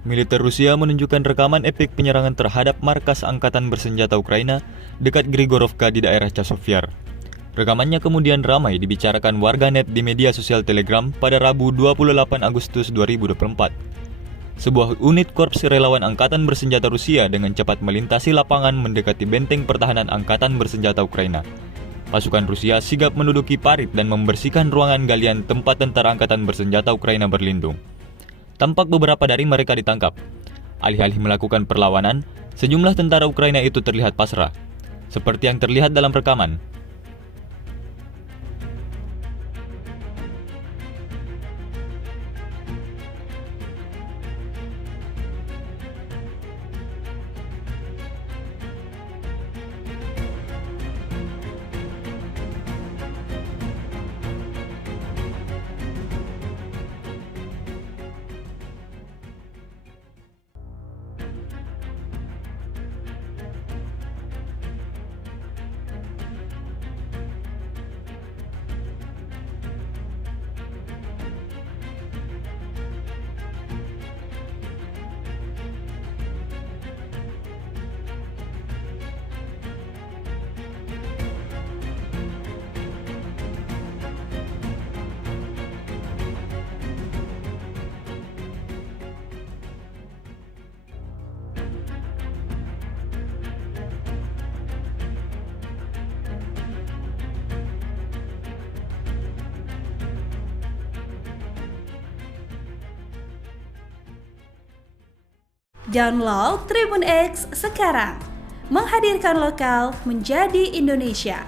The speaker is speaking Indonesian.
Militer Rusia menunjukkan rekaman epik penyerangan terhadap markas angkatan bersenjata Ukraina dekat Grigorovka di daerah Chasiv Yar. Rekamannya kemudian ramai dibicarakan warganet di media sosial Telegram pada Rabu 28 Agustus 2024. Sebuah unit korps relawan angkatan bersenjata Rusia dengan cepat melintasi lapangan mendekati benteng pertahanan angkatan bersenjata Ukraina. Pasukan Rusia sigap menduduki parit dan membersihkan ruangan galian tempat tentara angkatan bersenjata Ukraina berlindung. Tampak beberapa dari mereka ditangkap. Alih-alih melakukan perlawanan, sejumlah tentara Ukraina itu terlihat pasrah, seperti yang terlihat dalam rekaman. Download Tribun X sekarang, menghadirkan lokal menjadi Indonesia.